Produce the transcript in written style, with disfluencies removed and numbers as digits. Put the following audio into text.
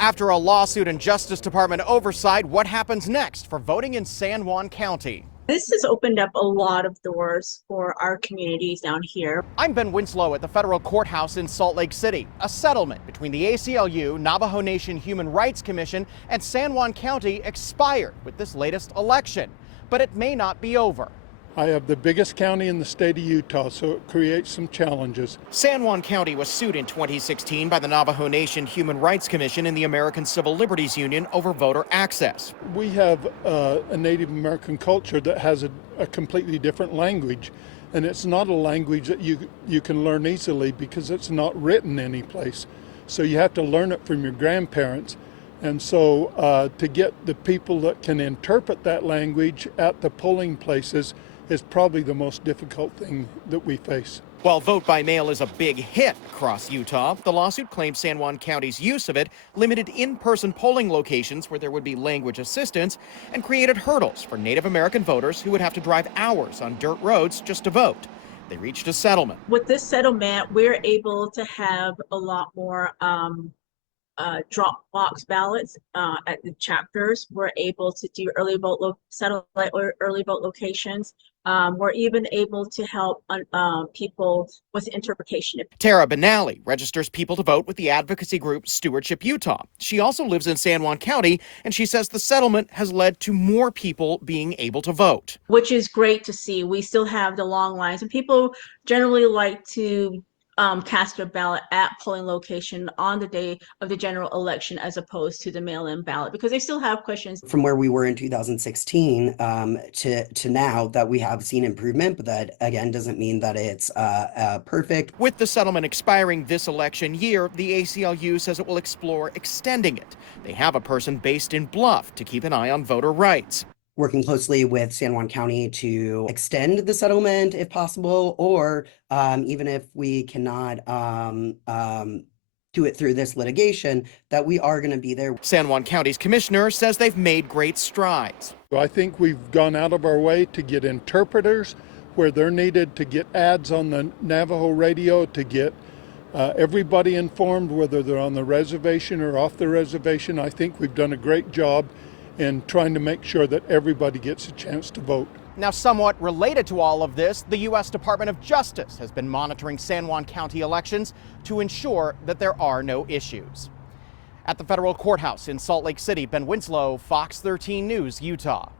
After a lawsuit and Justice Department oversight, what happens next for voting in San Juan County? This has opened up a lot of doors for our communities down here. I'm Ben Winslow at the federal courthouse in Salt Lake City. A settlement between the ACLU, Navajo Nation Human Rights Commission, and San Juan County expired with this latest election. But it may not be over. I have the biggest county in the state of Utah, so it creates some challenges. San Juan County was sued in 2016 by the Navajo Nation Human Rights Commission and the American Civil Liberties Union over voter access. We have a Native American culture that has a completely different language, and it's not a language that you can learn easily because it's not written anyplace. So you have to learn it from your grandparents. And so to get the people that can interpret that language at the polling places is probably the most difficult thing that we face. While vote by mail is a big hit across Utah, the lawsuit claims San Juan County's use of it limited in-person polling locations where there would be language assistance and created hurdles for Native American voters who would have to drive hours on dirt roads just to vote. They reached a settlement. With this settlement, we're able to have a lot more drop box ballots at the chapters. We're able to do satellite or early vote locations. We're even able to help people with interpretation. Tara Benally registers people to vote with the advocacy group Stewardship Utah. She also lives in San Juan County, and she says the settlement has led to more people being able to vote. Which is great to see. We still have the long lines, and people generally like to cast their ballot at polling location on the day of the general election as opposed to the mail-in ballot because they still have questions. From where we were in 2016 to now that we have seen improvement, but that again doesn't mean that it's perfect. With the settlement expiring this election year, the ACLU says it will explore extending it. They have a person based in Bluff to keep an eye on voter rights. Working closely with San Juan County to extend the settlement if possible, or even if we cannot do it through this litigation, that we are going to be there. San Juan County's commissioner says they've made great strides. I think we've gone out of our way to get interpreters where they're needed, to get ads on the Navajo radio, to get everybody informed, whether they're on the reservation or off the reservation. I think we've done a great job in trying to make sure that everybody gets a chance to vote. Now, somewhat related to all of this, the U.S. Department of Justice has been monitoring San Juan County elections to ensure that there are no issues. At the federal courthouse in Salt Lake City, Ben Winslow, Fox 13 News, Utah.